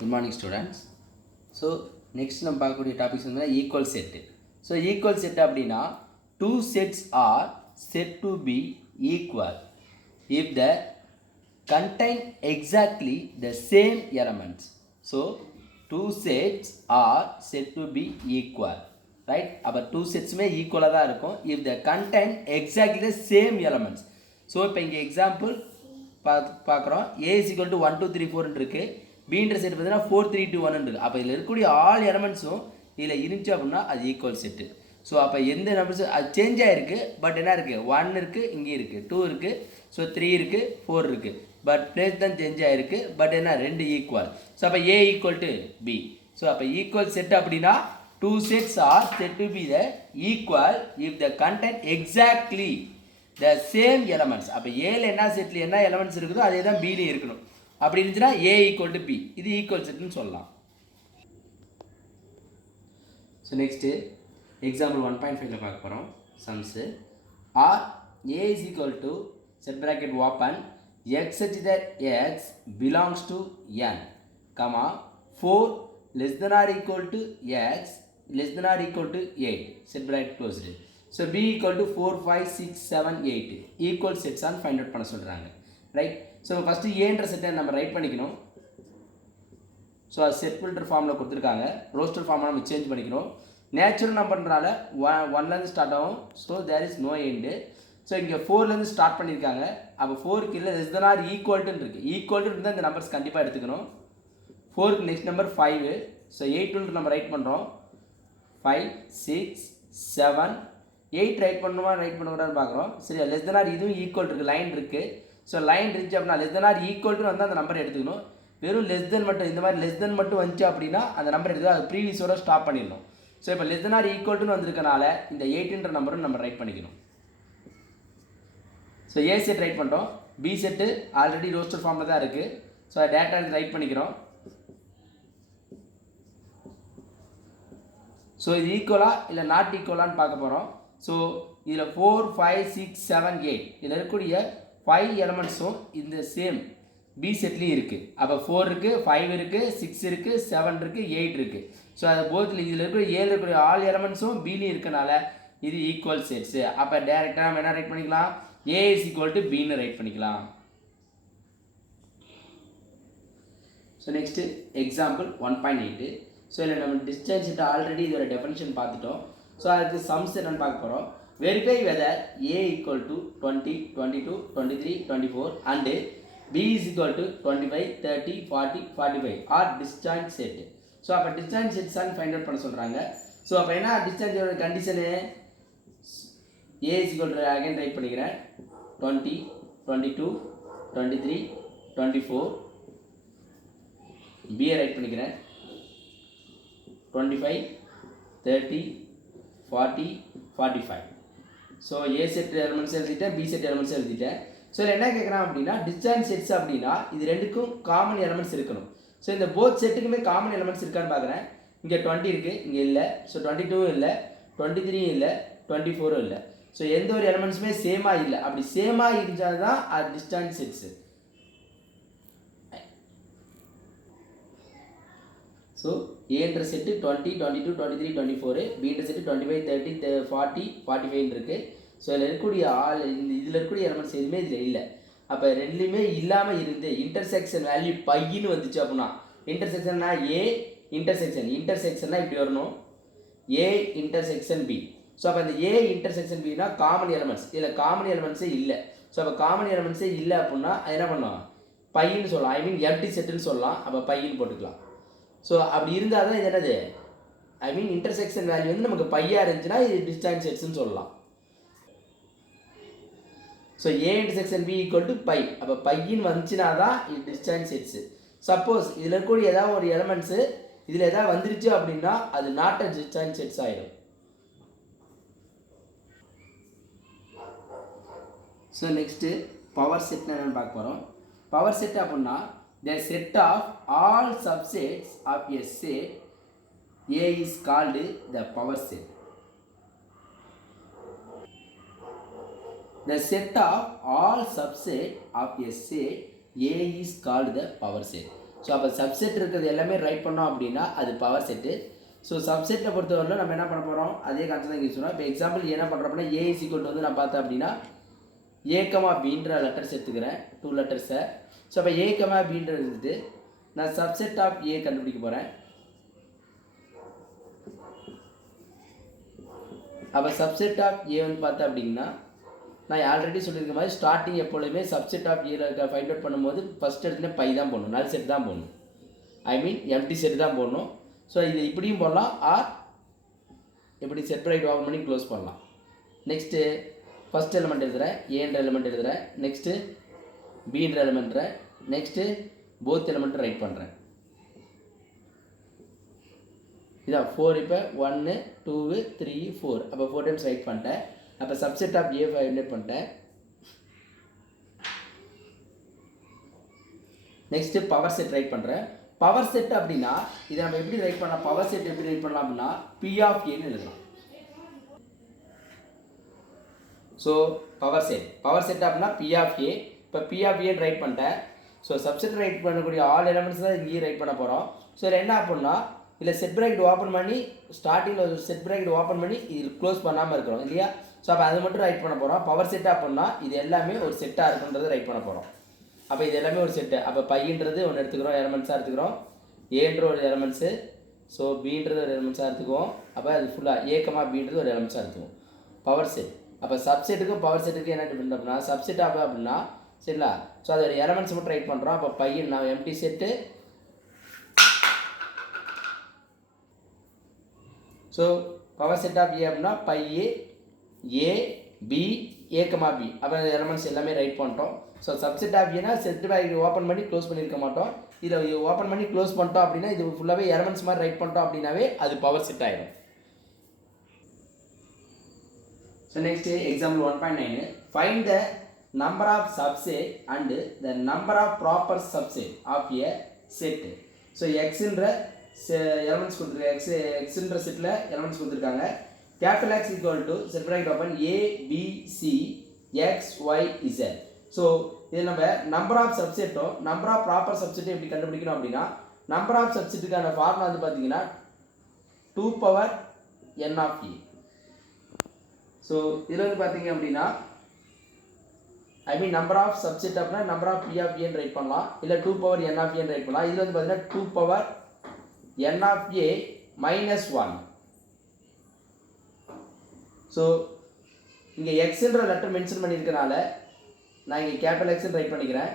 Good morning students. So next நம்ம பார்க்கக்கூடிய topics வந்து equal set. So equal set அப்படின்னா two sets are said to be equal if they contain exactly the same elements. So two sets are said to be equal, right? அப்போ two setsமே ஈக்குவலாக தான் இருக்கும் if they contain exactly the same elements. So இப்போ இங்கே example பார்க்குறோம். A is equal to 1 2 3 4 இருக்குது. பீன்ற set பார்த்தீங்கன்னா 4 3 2 1 இருக்குது. அப்போ இதில் இருக்கக்கூடிய ஆல் எலமெண்ட்ஸும் இதில் இருந்துச்சு அப்படின்னா அது ஈக்குவல் செட்டு. ஸோ அப்போ எந்த நம்பர்ஸ் அது சேஞ்ச் ஆகிருக்கு, பட் என்ன இருக்குது, 1 இருக்குது, இங்கே இருக்குது, 2 இருக்குது, ஸோ 3 இருக்குது, 4 இருக்குது, பட் பிளேஸ் தான் சேஞ்ச் ஆகிருக்கு, பட் என்ன ரெண்டு ஈக்குவல். ஸோ அப்போ A equal to B. So அப்போ ஈக்குவல் செட் அப்படின்னா two sets are said to be the equal if they contain exactly the same elements. அப்போ ஏல என்ன செட்டில் என்ன எலமெண்ட்ஸ் இருக்குதோ அதே தான் பிலையும் இருக்கணும். அப்படி இருந்துச்சுன்னா A ஈக்குவல் டு பி, இது ஈக்குவல் செட்னு சொல்லலாம். ஸோ நெக்ஸ்ட்டு எக்ஸாம்பிள் 1.5ல பார்க்க போகிறோம். Sums are A is equal to set bracket open x such that x belongs to n, comma 4 less than or equal to x less than or equal to 8, set bracket closed. So b equal to 4 5 6 7 8 equal sets on find out பண்ண சொல்கிறாங்க, right? So first ஏன்ற செட்டை நம்ம right பண்ணிக்கணும். So அது set filter ஃபார்மில் கொடுத்துருக்காங்க, roster ஃபார்மில் நம்ம சேஞ்ச் பண்ணிக்கணும். நேச்சுரல் நம்பர்னால ஒன்லேருந்து ஸ்டார்ட் ஆகும், so there is no end. So இங்கே 4லேருந்து ஸ்டார்ட் பண்ணியிருக்காங்க, அப்போ 4க்கு இல்லை லெஸ் தென் ஆர் ஈக்குவல்ட்டுன்னு இருக்குது. ஈக்குவல்ட்டு இருந்தால் இந்த நம்பர்ஸ் கண்டிப்பாக எடுத்துக்கணும். 4க்கு நெக்ஸ்ட் நம்பர் 5. ஸோ 8 நம்ம ரைட் பண்ணுறோம். 5 6 7 8 ரைட் பண்ணணுமா ரைட் பண்ணக்கூடாதுன்னு பார்க்குறோம். சரியா, லெஸ் தென் ஆர் இதுவும் ஈக்குவல் இருக்குது, லைன் இருக்குது. ஸோ லைன் இருந்துச்சு அப்படின்னா லெஸ் தென் ஆர் ஈக்குவல்ட்டு வந்தால் அந்த நம்பர் எடுத்துக்கணும். வெறும் லெஸ் தென் மட்டும் இந்த மாதிரி லெஸ் தென் மட்டும் வந்துச்சு அப்படின்னா அந்த நம்பர் எடுத்து அது ப்ரீவியஸோட ஸ்டாப் பண்ணிடணும். ஸோ இப்போ லெஸ் தென் ஆர் ஈக்குவல்ட்டுன்னு வந்திருக்கனால இந்த 8ன்ற நம்பரும் நம்ம ரைட் பண்ணிக்கணும். ஸோ ஏ செட் ரைட் பண்ணுறோம், பி செட்டு ஆல்ரெடி ரோஸ்டர் ஃபார்மில் தான் இருக்குது. ஸோ டேட்டா எடுத்து ரைட் பண்ணிக்கிறோம். ஸோ இது ஈக்குவலா இல்லை நாட் ஈக்குவலான்னு பார்க்க போகிறோம். ஸோ இதில் 4 5 6 7 8 இதில் இருக்கக்கூடிய 5 எலமெண்ட்ஸும் இந்த சேம் பி செட்லேயும் இருக்குது. அப்போ 4 இருக்குது, 5 இருக்குது, 6 இருக்குது, 7 இருக்குது, 8 இருக்குது. ஸோ அது போத்தில் இதில் இருக்கிற 7 இருக்கக்கூடிய ஆல் எலமெண்ட்ஸும் பிலையும் இருக்கனால இது ஈக்குவல் செட்ஸு. அப்போ டேரெக்டாக நம்ம என்ன ரைட் பண்ணிக்கலாம், A is equal to Bன்னு ரைட் பண்ணிக்கலாம். So next example 1.8. ஸோ இதில் நம்ம டிஸ்டன்ஸ் செட் ஆல்ரெடி இதோட டெஃபினிஷன் பார்த்துட்டோம். ஸோ அதுக்கு சம்ஸ் என்னன்னு பார்க்க போகிறோம். Verify whether A equal to 20 22 23 24 and B is equal to 25 30 40 45 are distance set. So அப்போ டிஸ்டன்ஸ் செட்ஸான்னு ஃபைண்ட் அவுட் பண்ண சொல்கிறாங்க. ஸோ அப்போ என்ன டிஸ்டன்ஸோட condition, A is equal to again write பண்ணிக்கிறேன் 20 22 23 24, B ரைட் பண்ணிக்கிறேன் 25 30 40 45. ஸோ ஏ செட் எலமெண்ட்ஸ் எழுதிட்டேன், பி செட் எலமெண்ட்ஸ் எழுதிட்டேன். ஸோ இதில் என்ன கேட்குறான் அப்படின்னா டிஸ்டன்ஸ் செட்ஸ் அப்படின்னா இது ரெண்டுக்கும் காமன் எலமெண்ட்ஸ் இருக்கணும். ஸோ இந்த போத் செட்டுக்குமே காமன் எலமெண்ட்ஸ் இருக்கான்னு பார்க்குறேன். இங்கே 20 இருக்குது, இங்கே இல்லை. ஸோ 22 இல்லை, 23 இல்லை, 24 இல்லை. ஸோ எந்த ஒரு எலமெண்ட்ஸுமே சேமாக இல்லை. அப்படி சேமாக இருந்தால் தான் அது டிஸ்டன்ஸ் செட்ஸு. ஸோ ஏன்ற செட்டு 20 22 23 24, பீன்ற செட்டு 25 30 40 45 இருக்குது. ஸோ இதில் இருக்கக்கூடிய இதில் இருக்கக்கூடிய எலமெண்ட்ஸ் எதுவுமே இதில் இல்லை. அப்போ ரெண்டுலேயுமே இல்லாமல் இருந்து இன்டர்செக்ஷன் வேல்யூ பையின்னு வந்துச்சு அப்படின்னா இன்டர்செக்ஷன்னா ஏ இன்டர்செக்ஷன்னா இப்படி வரணும், ஏ இன்டர்செக்ஷன் பி. ஸோ அப்போ இந்த ஏ இன்டர்செக்ஷன் பின்னா காமன் எலமெண்ட்ஸ், இதில் காமன் எலமெண்ட்ஸே இல்லை. ஸோ அப்போ காமன் எலமெண்ட்ஸே இல்லை அப்படின்னா அது என்ன பண்ணலாம், பையின்னு சொல்லலாம், ஐ மீன் எம்டி செட்டுன்னு சொல்லலாம். அப்போ பையின்னு போட்டுக்கலாம். ஸோ அப்படி இருந்தால் தான் இது என்னது, ஐ மீன் இன்டர்செக்ஷன் வேல்யூ வந்து நமக்கு பையாக இருந்துச்சுன்னா இது டிஸ்டன்ஸ் செட்ஸ்ன்னு சொல்லலாம். So A intersection B equal to phi, அப்போ பையின்னு வந்துச்சுன்னா தான் இது டிஸ்டன்ஸ் செட்ஸு. சப்போஸ் இதில் இருக்கக்கூடிய ஏதாவது ஒரு எலமெண்ட்ஸு இதில் ஏதாவது வந்துருச்சு அப்படின்னா அது நாட் அ டிஸ்டன்ஸ் செட்ஸ் ஆகிடும். ஸோ நெக்ஸ்ட்டு பவர் செட்னா என்னென்னு பார்க்க போகிறோம். பவர் செட் அப்படின்னா the set of all subsets of a set A is called the power set. The set of all subset of a set A is called the power set. So அப்போ subset இருக்கிறது எல்லாமே right பண்ணோம் அப்படின்னா அது power set. So சப்செட்டை பொறுத்தவரையில் நம்ம என்ன பண்ண போகிறோம், அதே கான்செப்ட் தான் யூஸ் பண்ணுறோம். இப்போ எக்ஸாம்பிள் என்ன பண்ணுறோம் அப்படின்னா ஏ இஸ் ஈக்குவல் டு வந்து நான் பார்த்தேன் அப்படின்னா ஏ கமா பின்ற லெட்டர்ஸ் எடுத்துக்கிறேன், 2 லெட்டர்ஸை. ஸோ அப்போ ஏ கமா பின்றது எடுத்துட்டு நான் சப்செட் ஆஃப் ஏ கண்டுபிடிக்க போகிறேன். அப்போ சப்செட் ஆஃப் ஏ வந்து பார்த்தேன் அப்படின்னா நான் ஆல்ரெடி சொல்லியிருக்க மாதிரி ஸ்டார்டிங் எப்பொழுதுமே சப்செட் ஆஃப் ஏல ஃபைண்ட் அவுட் பண்ணும்போது ஃபஸ்ட் எடுத்துகிட்டு பை தான் போடணும், நல் செட் தான் போடணும், ஐ மீன் எம்டி செட் தான் போடணும். ஸோ இது இப்படியும் போடலாம், ஆர் இப்படி செட் ரைட் ஓப்பன் பண்ணி க்ளோஸ் பண்ணலாம். நெக்ஸ்ட்டு ஃபஸ்ட் எலிமெண்ட் எழுதுகிறேன், ஏன்ற எலிமெண்ட் எழுதுகிறேன், நெக்ஸ்ட்டு பின்ற எலிமெண்ட்றேன், நெக்ஸ்ட்டு போத் எலிமெண்ட்டு ரைட் பண்ணுறேன். இதான் 4. இப்போ 1 2 3 4, அப்போ 4 டைம்ஸ் ரைட் பண்ணிட்டேன். அப்போ சப்செட் ஆஃப் ஏ ஃபைண்ட் பண்ணிட்டேன். நெக்ஸ்ட்டு பவர் செட் ரைட் பண்ணுறேன். பவர் செட் அப்படின்னா இதை நம்ம எப்படி ரைட் பண்ணலாம், பவர் செட் எப்படி ரைட் பண்ணலாம் அப்படின்னா பி ஆஃப் ஏன்னு எழுதலாம். ஸோ பவர் செட் அப்படின்னா பி ஆஃப் ஏ. இப்போ பி ஆஃப் ஏன்னு ரைட் பண்ணிட்டேன். ஸோ சப்செட் ரைட் பண்ணக்கூடிய ஆல் எலிமெண்ட்ஸ் தான் இங்கேயும் ரைட் பண்ண போகிறோம். ஸோ இதில் என்ன அப்படின்னா இல்லை செட் பிராக்கெட் ஓப்பன் பண்ணி ஸ்டார்டிங்கில் ஒரு செட் பிராக்கெட் ஓப்பன் பண்ணி இது க்ளோஸ் பண்ணாமல் இருக்கிறோம் இல்லையா. ஸோ அப்போ அது மட்டும் ரைட் பண்ண போகிறோம். பவர் செட் அப்படின்னா இது எல்லாமே ஒரு செட்டாக இருக்குன்றது ரைட் பண்ண போகிறோம். அப்போ இது எல்லாமே ஒரு செட்டு. அப்போ பையன்றது ஒன்று எடுத்துக்கிறோம், எலமெண்ட்ஸாக எடுத்துக்கிறோம், ஏன்ற ஒரு எலமெண்ட்ஸு, ஸோ பின்றது ஒரு எலமெண்ட்ஸாக எடுத்துக்குவோம். அப்போ அது ஃபுல்லாக ஏ கமா பின்றது ஒரு எலமெண்ட்ஸாக எடுத்துக்குவோம். Power set. அப்போ சப்செட்டுக்கும் பவர் செட்டுக்கும் என்ன டிஃபரெண்ட் அப்படின்னா சப்செட் ஆகும் அப்படின்னா சரிங்களா. ஸோ அதோட எலமெண்ட்ஸ் மட்டும் ரைட் பண்ணுறோம். அப்போ பையன் நான் empty set. So power set of A அப்படின்னா phi A B A comma B, அப்போ எலமெண்ட்ஸ் எல்லாமே ரைட் பண்ணிட்டோம். ஸோ சப்செட் ஆஃப் ஏன்னா செட் பேக் ஓப்பன் பண்ணி க்ளோஸ் பண்ணியிருக்க மாட்டோம். இதை ஓப்பன் பண்ணி க்ளோஸ் பண்ணிட்டோம் அப்படின்னா இது ஃபுல்லாகவே எலமெண்ட்ஸ் மாதிரி ரைட் பண்ணிட்டோம் அப்படின்னாவே அது பவர் செட் ஆகிடும். So next example 1.9, find the number of subset and the number of proper subset of a set. So எக்ஸுன்ற எலமெண்ட்ஸ் கொடுத்துருக்காங்க, எக்ஸுன்ற செட்டில் எலமெண்ட்ஸ் கொடுத்துருக்காங்க. Capital X equal to set bracket open A B C X Y Z. So இது நம்ம number of சப்செட்டும் number of proper சப்செட்டும் எப்படி கண்டுபிடிக்கணும் அப்படின்னா நம்பர் ஆஃப் சப்செட்டுக்கான ஃபார்முலா வந்து பார்த்தீங்கன்னா 2 power n of A. So இதில் வந்து பார்த்தீங்க அப்படின்னா I mean number of subset அப்படின்னா நம்பர் ஆஃப் பி ஆஃப் ஏன்னு ரைட் பண்ணலாம், இல்லை 2 பவர் n ஆஃப் ஏன்னு ரைட் பண்ணலாம். இதில் வந்து பார்த்தீங்கன்னா 2 power n of A minus 1. So இங்கே எக்ஸ்ன்ற லெட்டர் மென்ஷன் பண்ணியிருக்கனால நான் இங்கே கேபிட்டல் எக்ஸ்ன்னு ரைட் பண்ணிக்கிறேன்,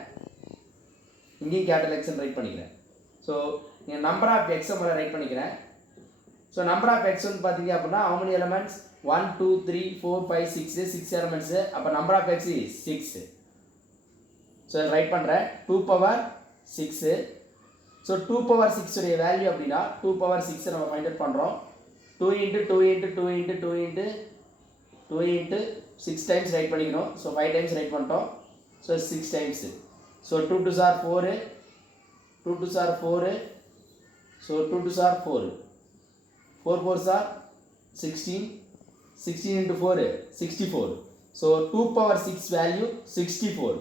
இங்கேயும் கேபிட்டல் எக்ஸ்ன்னு ரைட் பண்ணிக்கிறேன். ஸோ இங்கே நம்பர் ஆஃப் எக்ஸை முதல்ல ரைட் பண்ணிக்கிறேன். ஸோ நம்பர் ஆஃப் எக்ஸ் வந்து பார்த்தீங்க அப்படின்னா how many elements 1 2 3 4 5 6 எலமெண்ட்ஸு. அப்போ number of X is 6. So write பண்ணுறேன் 2 பவர் 6. ஸோ 2 பவர் 6 உடைய வேல்யூ அப்படின்னா 2 பவர் 6 நம்ம ஃபைண்ட் அவுட் பண்ணுறோம். 2 into 2 into 2 into 2 into 2 into 6 times right பண்ணிக்கணும். ஸோ 5 டைம்ஸ் ரைட் பண்ணிட்டோம். So 6 times. So 2 2s are 4, 2 2s are 4, so 2 2s are 4, 4 4s are 16, 16 into 4 64. ஸோ 2 power 6 value 64.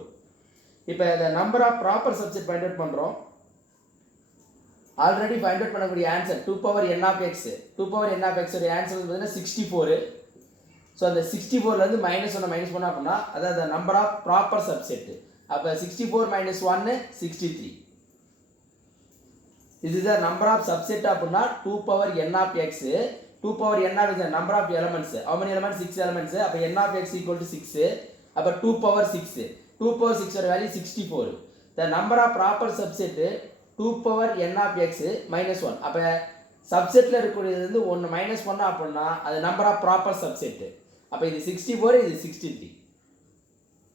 இப்போ இந்த number of proper subset find out பண்ணுறோம். Already find out பண்ணக்கூடிய answer 2 power n of X, 2 power n of எக்ஸோட answer வந்து பார்த்தீங்கன்னா 64. So அந்த 64லேருந்து minus பண்ணோம் அப்படின்னா அதாவது நம்பர் ஆஃப் ப்ராப்பர் சப்செட்டு. அப்போ 64 minus 1 63. இது த நம்பர் ஆஃப் சப்செட் அப்படின்னா 2 power n of X. 2 power n of X number of elements, how many elements 6 elements. அப்போ n of X equal to 6. அப்போ 2 பவர் 6, 2 பவர் 6 ஓட value 64. The number of proper subset 2 power n of X minus 1. அப்போ சப்செட்டில் இருக்கக்கூடியது வந்து 1 minus 1 அப்படின்னா அது number of proper subset. அப்போ இது 64, இது 63.